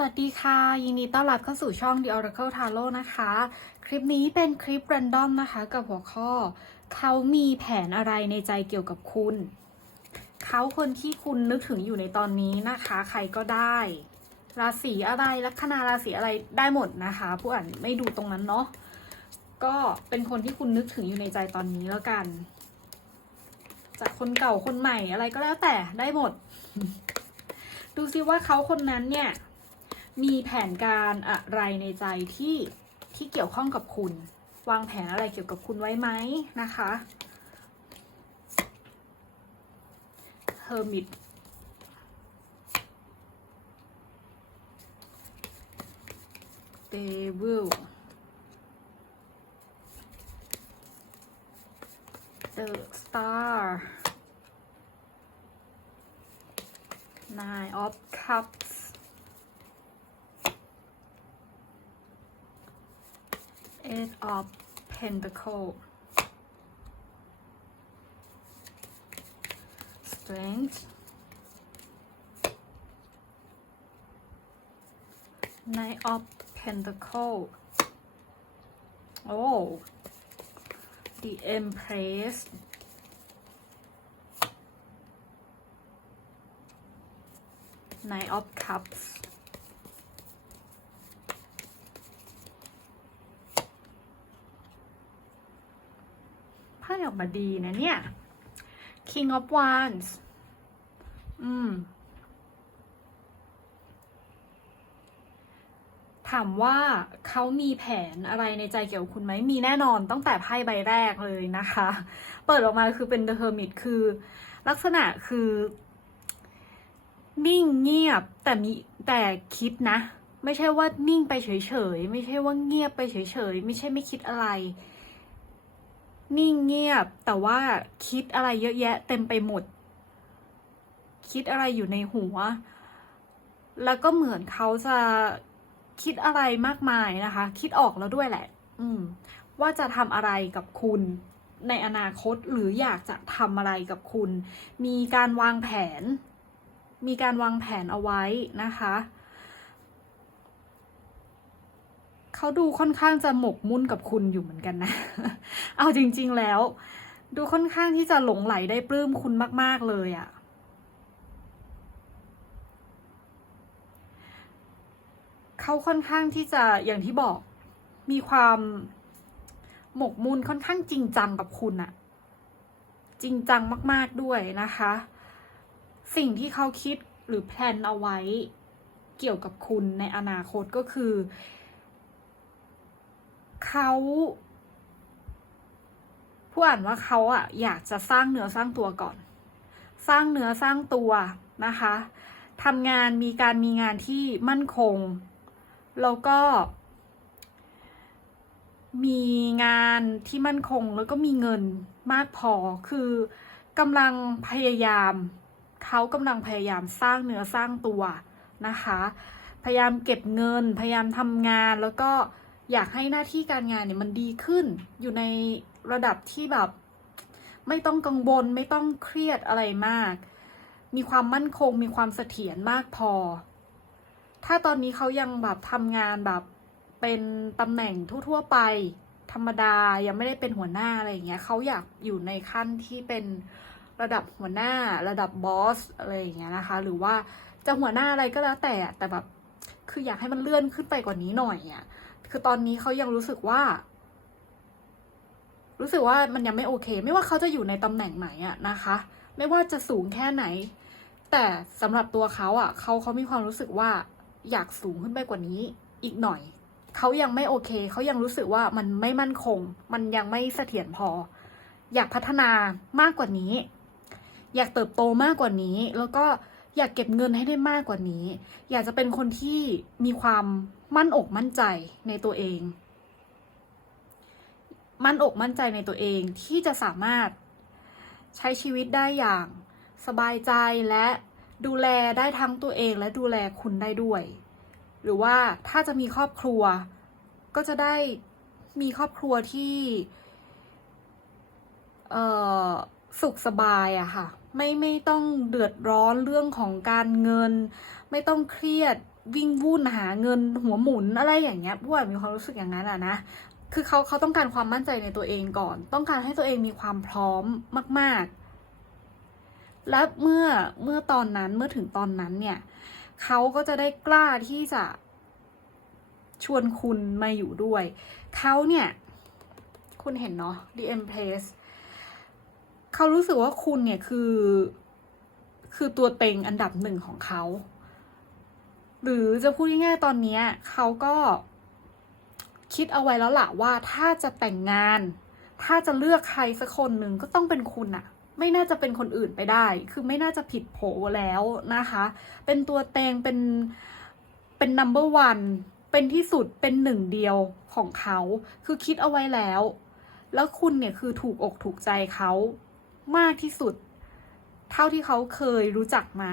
สวัสดีค่ะ ยินดีต้อนรับเข้าสู่ช่อง The Oracle Tarot นะคะ คลิปนี้เป็นคลิป random นะคะ กับหัวข้อ เขามีแผนอะไรในใจเกี่ยวกับคุณ เขาคนที่คุณนึกถึงอยู่ในตอนนี้นะคะ ใครก็ได้ ราศีอะไรลัคนาราศีอะไรได้หมดนะคะ ผู้อ่านไม่ดูตรงนั้นเนาะก็เป็นคนที่คุณนึกถึงอยู่ในใจตอนนี้แล้วกัน จากคนเก่าคนใหม่อะไรก็แล้วแต่ได้หมด ดูซิว่าเขาคนนั้นเนี่ย มีแผนการอะไรในใจที่ที่เกี่ยวข้องกับคุณ วางแผนอะไรเกี่ยวกับคุณไว้ไหมนะคะ Hermit Devil The Star Nine of Cups Eight of Pentacle Strength. Nine of Pentacle Oh. The Empress. Nine of Cups มาดีนะเนี่ย King of Wands อืม ถามว่าเขามีแผนอะไรในใจเกี่ยวกับคุณไหม มีแน่นอนตั้งแต่ไพ่ใบแรกเลยนะคะ เปิดออกมาคือเป็น The Hermit คือ ลักษณะคือ นิ่งเงียบแต่มีแต่คิดนะ ไม่ใช่ว่านิ่งไปเฉยๆ ไม่ใช่ว่าเงียบไปเฉยๆ ไม่ใช่ไม่คิดอะไร นิ่งเงียบ แต่ว่าคิดอะไรเยอะแยะเต็มไปหมด คิดอะไรอยู่ในหัว แล้วก็เหมือนเขาจะคิดอะไรมากมายนะคะ คิดออกแล้วด้วยแหละ อืม ว่าจะทำอะไรกับคุณในอนาคตหรืออยากจะทำอะไรกับคุณ มีการวางแผน มีการวางแผนเอาไว้นะคะ เขาดูค่อนข้างจะหมกมุ่นกับคุณอยู่เหมือนกันนะ เอาจริง ๆแล้ว ดูค่อนข้างที่จะหลงไหลได้ปลื้มคุณมาก ๆ เลยอะ่ะเขาค่อนข้างที่จะอย่างที่บอก มีความหมกมุ่นค่อนข้างจริงจังกับคุณอะจริงจังมาก ๆด้วยนะคะ สิ่งที่เขาคิดหรือแพลนเอาไว้เกี่ยวกับคุณในอนาคตก็คือ เขาผู้อ่านว่าเขาอะอยากจะสร้างเนื้อสร้างตัวก่อน สร้างเนื้อสร้างตัวนะคะทำงานมีการมีงานที่มั่นคง แล้วก็ มีงานที่มั่นคงแล้วก็มีเงินมากพอคือกำลังพยายาม เขากำลังพยายามสร้างเนื้อสร้างตัวนะคะ พยายามเก็บเงิน พยายามทำงานแล้วก็ อยากให้หน้าที่การงานเนี่ยมันดีขึ้น อยู่ในระดับที่แบบ ไม่ต้องกังวลไม่ต้องเครียดอะไรมาก มีความมั่นคง มีความเสถียรมากพอ ถ้าตอนนี้เขายังแบบทำงานแบบเป็นตำแหน่งทั่ว ๆ ไป ธรรมดายังไม่ได้เป็นหัวหน้าอะไรอย่างเงี้ยเขาอยากอยู่ในขั้นที่เป็นระดับหัวหน้าระดับบอสอะไรอย่างเงี้ยนะคะ หรือว่าจะหัวหน้าอะไรก็แล้วแต่แต่แบบคืออยากให้มันเลื่อนขึ้นไปกว่านี้หน่อยอะ คือตอนนี้เขายังรู้สึกว่า รู้สึกว่ามันยังไม่โอเค ไม่ว่าเขาจะอยู่ในตำแหน่งไหนอะนะคะ ไม่ว่าจะสูงแค่ไหน แต่สำหรับตัวเขาอะเขาเขามีความรู้สึกว่าอยากสูงขึ้นไปกว่านี้อีกหน่อย เขายังไม่โอเค เขายังรู้สึกว่ามันไม่มั่นคง มันยังไม่เสถียรพอ อยากพัฒนามากกว่านี้ อยากเติบโตมากกว่านี้ แล้วก็อยากเก็บเงินให้ได้มากกว่านี้ อยากจะเป็นคนที่มีความ มั่นอกมั่นใจในตัวเอง มั่นอกมั่นใจในตัวเองที่จะสามารถใช้ชีวิตได้อย่างสบายใจและดูแลได้ทั้งตัวเองและดูแลคุณได้ด้วย หรือว่าถ้าจะมีครอบครัว ก็จะได้มีครอบครัวที่สุขสบายอะค่ะ ไม่ไม่ต้องเดือดร้อนเรื่องของการเงิน ไม่ต้องเครียด วิ่งวุ่นหาเงินหัวหมุนอะไรอย่างเงี้ยพวกมีความรู้สึกอย่างนั้นอะนะคือเขาเขาต้องการความมั่นใจในตัวเองก่อน ต้องการให้ตัวเองมีความพร้อมมาก ๆ และเมื่อเมื่อตอนนั้นเมื่อถึงตอนนั้นเนี่ยเขาก็จะได้กล้าที่จะชวนคุณมาอยู่ด้วยเขาเนี่ย คุณเห็นเนาะ The Empress เขารู้สึกว่าคุณเนี่ยคือ คือตัวเต็งอันดับหนึ่งของเขา หรือจะพูดง่ายๆตอนนี้เขาก็คิดเอาไว้แล้วล่ะว่าถ้าจะแต่งงาน ถ้าจะเลือกใครสักคนหนึ่งก็ต้องเป็นคุณอะไม่น่าจะเป็นคนอื่นไปได้ คือไม่น่าจะผิดโผแล้วนะคะ เป็นตัวเต็งเป็นเป็น number one เป็นที่สุดเป็นหนึ่งเดียวของเขา คือคิดเอาไว้แล้ว แล้วคุณเนี่ยคือถูกอกถูกใจเขามากที่สุด เท่าที่เขาเคยรู้จักมา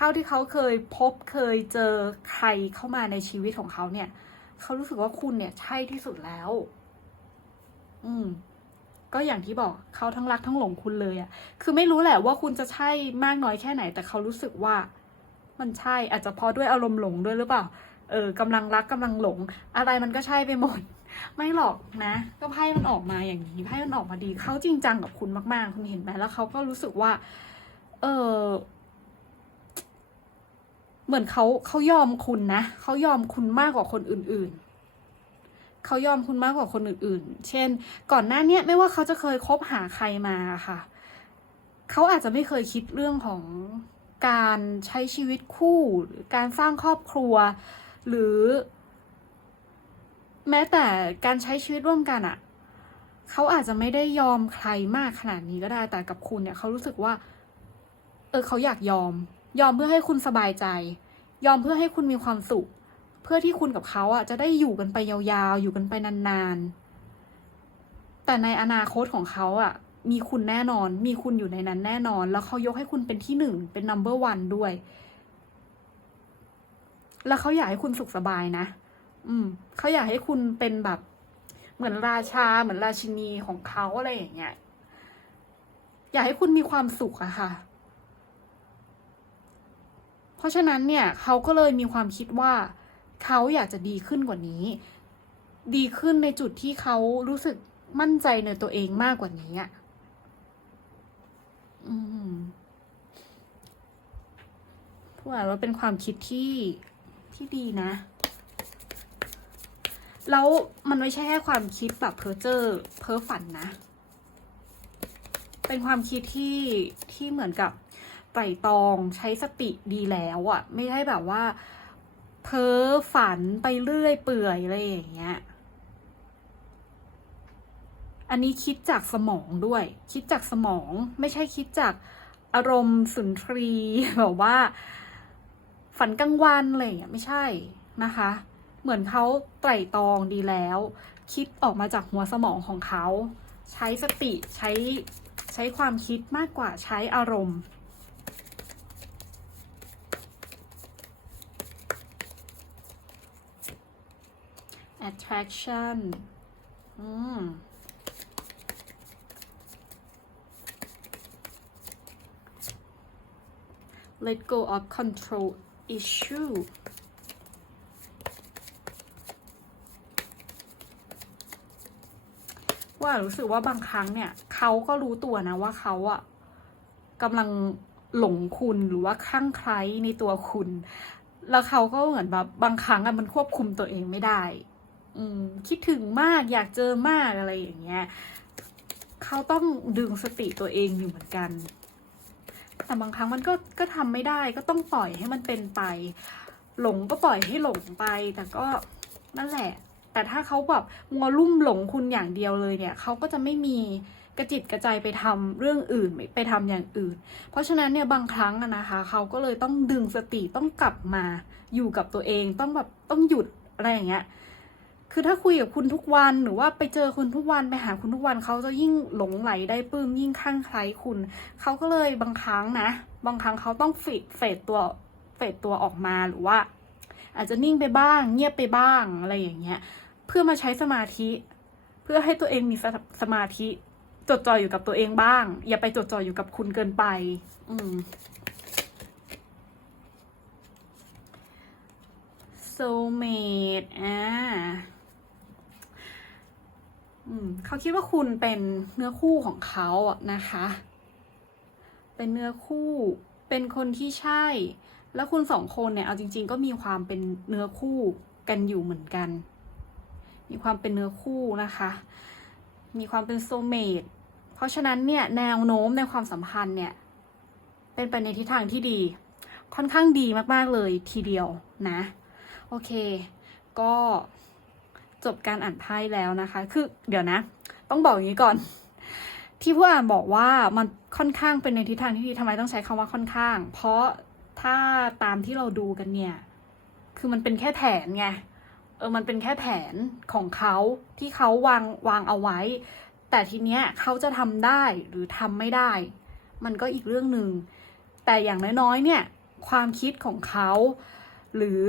เท่าที่เขาเคยพบเคยเจอใครเข้ามาในชีวิตของเขาเนี่ยเขารู้สึกว่าคุณเนี่ยใช่ที่สุดแล้ว อืม ก็อย่างที่บอกเขาทั้งรักทั้งหลงคุณเลยอะ่ะ คือไม่รู้แหละว่าคุณจะใช่มากน้อยแค่ไหน แต่เขารู้สึกว่า มันใช่ อาจจะเพราะด้วยอารมณ์หลงด้วยหรือเปล่า เออกำลังรักกำลังหลง อะไรมันก็ใช่ไปหมด ไม่หรอกนะ ก็ไพ่มันออกมาอย่างนี้ไพ่มันออกมาดี เขาจริงจังกับคุณมากๆ คุณเห็นไหมแล้วเขาก็รู้สึกว่า เออ เหมือนเขาเขายอมคุณนะเขายอมคุณมากกว่าคนอื่น ๆเขายอมคุณมากกว่าคนอื่น ๆ เช่น ก่อนหน้าเนี้ยไม่ว่าเขาจะเคยคบหาใครมาค่ะเขาอาจจะไม่เคยคิดเรื่องของการใช้ชีวิตคู่หรือการสร้างครอบครัว หรือ แม้แต่การใช้ชีวิตร่วมกันอะ่ะเขาอาจจะไม่ได้ยอมใครมากขนาดนี้ก็ได้แต่กับคุณเนี่ยเขารู้สึกว่า เออเขาอยากยอม ยอมเพื่อให้คุณสบายใจ ยอมเพื่อให้คุณมีความสุข เพื่อที่คุณกับเขาอะจะได้อยู่กันไปยาวๆ อยู่กันไปนานๆ แต่ในอนาคตของเขาอะ มีคุณแน่นอน มีคุณอยู่ในนั้นแน่นอน แล้วเขายกให้คุณเป็นที่หนึ่งเป็น number one ด้วย แล้วเขาอยากให้คุณสุขสบายนะ อืม เขาอยากให้คุณเป็นแบบ เหมือนราชาเหมือนราชินีของเขาอะไรอย่างเงี้ย อยากให้คุณมีความสุขอะค่ะ เพราะฉะนั้นเนี่ยเขาก็เลยมีความคิดว่าเขาอยากจะดีขึ้นกว่านี้ ดีขึ้นในจุดที่เขารู้สึกมั่นใจในตัวเองมากกว่านี้อะอืมพูดว่าเป็นความคิดที่ที่ดีนะ แล้วมันไม่ใช่แค่ความคิดแบบเพ้อเจ้อเพ้อฝันนะ เป็นความคิดที่ที่เหมือนกับ ตร่ตรองใช้สติดีแล้วอะ่ะ ไม่ใช่แบบว่า เพ้อฝันไปเรื่อยเปื่อยอะไรอย่างเงี้ย อันนี้คิดจากสมองด้วย คิดจากสมองไม่ใช่คิดจากอารมณ์สุนทรีแบบว่า ฝันกลางวันอะไรอย่างเงี้ยไม่ใช่นะคะ เหมือนเขาไตร่ตรองดีแล้ว คิดออกมาจากหัวสมองของเขา ใช้สติใช้ใช้ความคิดมากกว่าใช้อารมณ์ attraction อืม let go of control issue ว่ารู้สึกว่าบางครั้งเนี่ย เขาก็รู้ตัวนะว่าเขาอะกำลังหลงคุณหรือว่าคลั่งไคล้ในตัวคุณ แล้วเขาก็เหมือนแบบบางครั้งอะมันควบคุมตัวเองไม่ได้ อืมคิดถึงมากอยากเจอมากอะไรอย่างเงี้ยเขาต้องดึงสติตัวเองอยู่เหมือนกัน แต่บางครั้งมันก็ก็ทำไม่ได้ก็ต้องปล่อยให้มันเป็นไป หลงก็ปล่อยให้หลงไป แต่ก็นั่นแหละ แต่ถ้าเขาแบบมัวลุ่มหลงคุณอย่างเดียวเลยเนี่ยเขาก็จะไม่มีกระจิตกระใจไปทำเรื่องอื่นไปทำอย่างอื่น เพราะฉะนั้นเนี่ยบางครั้งนะคะเขาก็เลยต้องดึงสติต้องกลับมาอยู่กับตัวเองต้องแบบต้องหยุดอะไรอย่างเงี้ย คือถ้าคุยกับคุณทุกวันหรือว่าไปเจอคุณทุกวันไปหาคุณทุกวันเขาจะยิ่งหลงไหลได้ปลื้มยิ่งคลั่งไคล้คุณ เขาก็เลยบางครั้งนะ บางครั้งเขาต้องฟิดเฟดตัวเฟดตัวออกมาหรือว่า อาจจะนิ่งไปบ้าง เงียบไปบ้างอะไรอย่างเงี้ย เพื่อมาใช้สมาธิ เพื่อให้ตัวเองมีสสมาธิจดจ่ออยู่กับตัวเองบ้าง อย่าไปจดจ่ออยู่กับคุณเกินไป อืม soulmate อ่า เขาคิดว่าคุณเป็นเนื้อคู่ของเขาอะนะคะ เป็นเนื้อคู่ เป็นคนที่ใช่ แล้วคุณสองคนเนี่ยเอาจริง ๆ ก็มีความเป็นเนื้อคู่กันอยู่เหมือนกัน มีความเป็นเนื้อคู่นะคะ มีความเป็นโซเมตเพราะฉะนั้นเนี่ยแนวโน้มในความสัมพันธ์เนี่ย เป็นไปในทิศทางที่ดี ค่อนข้างดีมากๆเลยทีเดียวนะ โอเค ก็ จบการอ่านไพ่แล้วนะคะ คือเดี๋ยวนะ ต้องบอกอย่างนี้ก่อน ที่ผู้อ่านบอกว่ามันค่อนข้างเป็นในทิศทางที่ดีทำไมต้องใช้คำว่าค่อนข้าง เพราะถ้าตามที่เราดูกันเนี่ย คือมันเป็นแค่แผนไง เออ มันเป็นแค่แผนของเขาที่เขาวางวางเอาไว้ แต่ทีเนี้ยเขาจะทำได้หรือทำไม่ได้ มันก็อีกเรื่องหนึ่ง แต่อย่างน้อยๆ เนี่ย ความคิดของเขา หรือ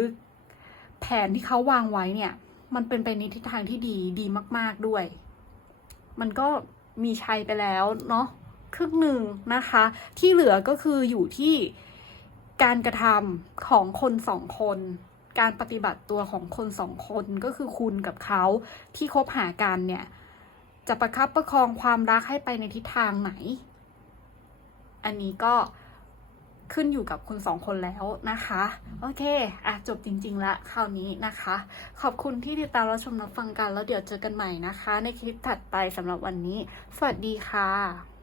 แผนที่เขาวางไว้เนี่ย มันเป็นไปในทิศทางที่ดีดีมากๆด้วย มันก็มีชัยไปแล้วเนาะครึ่งหนึ่งนะคะ ที่เหลือก็คืออยู่ที่การกระทำของคนสองคน การปฏิบัติตัวของคนสองคนก็คือคุณกับเขาที่คบหากันเนี่ย จะประคับประคองความรักให้ไปในทิศทางไหน อันนี้ก็ ขึ้นอยู่กับคุณสองคนแล้วนะคะ โอเค อะจบจริงๆละคราวนี้นะคะ ขอบคุณที่ติดตามรับชมรับฟังกัน แล้วเดี๋ยวเจอกันใหม่นะคะ ในคลิปถัดไปสำหรับวันนี้ สวัสดีค่ะ